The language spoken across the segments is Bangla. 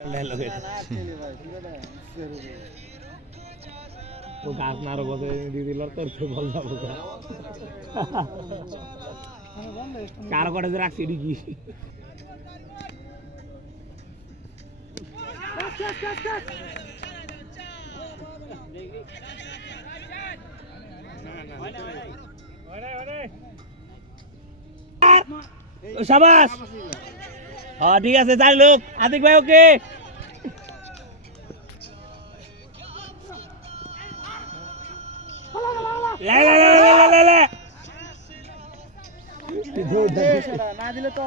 ও গাছ নাড়ো বসে দিদিল তোর বল যাবো কার করে রাখছি ডিকি শাবাশ হ্যাঁ ঠিক আছে চার লোক আতিক ভাই ওকে না দিলে তো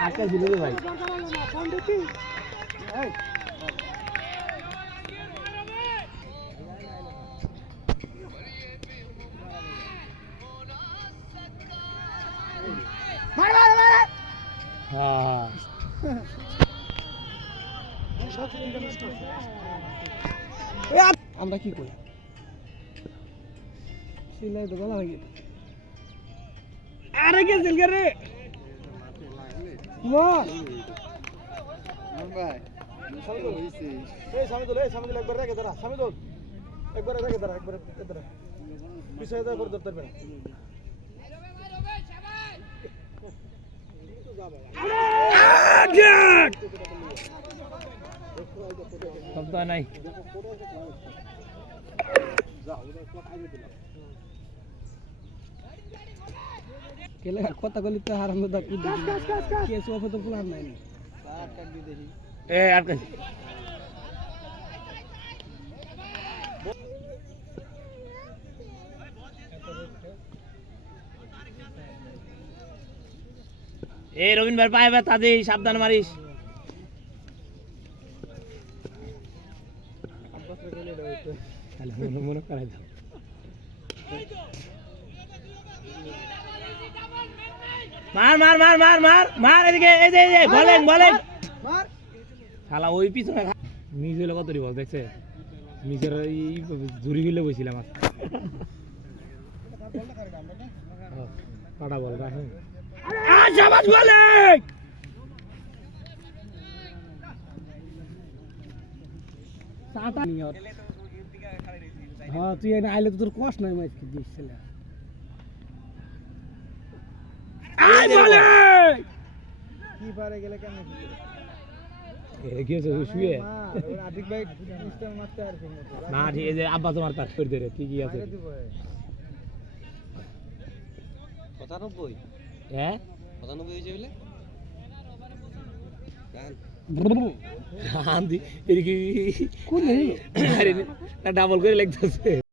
আকাশ দিলে রে ভাই আমরা কি করি সিলাই তো গলা হয়ে আরে কে সিল করে ভাই সামনে দল হইছে এই সামনে দল একবার রেখে দাঁড়া সামনে দল একবার রেখে দাঁড়া একবার দাঁড়া পিছনে যা করে ধরতে পারবে শব্দ নাই কেলে কথা কলি তো হারাম দা কি কেস ওপে তো প্ল্যান নাই এ আটকে এ রবিন ভাই পায়ে ব্যথা দে সাবধান মারিস মনে করাই দাও মার মার মার মার মার মার এদিকে এই যে বলেন বলেন মার শালা ওই পিছনে মিজ হলো কত বল দেখছে মিজের এই জুরি গিলে বইছিলাম পাটা বল রাখেন শাবাশ বলে সাটা নিয়ত হ্যাঁ তুই এনে আইলে তো তোর কষ্ট নাই ম্যাচ কি দিছিল আই বলে কি পারে গেলে কেন এ কি হচ্ছে শুয়ে আদিক ভাই সিস্টেম মারতে আর কি না ঠিক আছে আব্বা তোমার কাজ করে দে কি কি আছে 95 হ্যাঁ 95 হইছে বলে আন্দি এদিকে কোন ডাবল করে লাগতেছে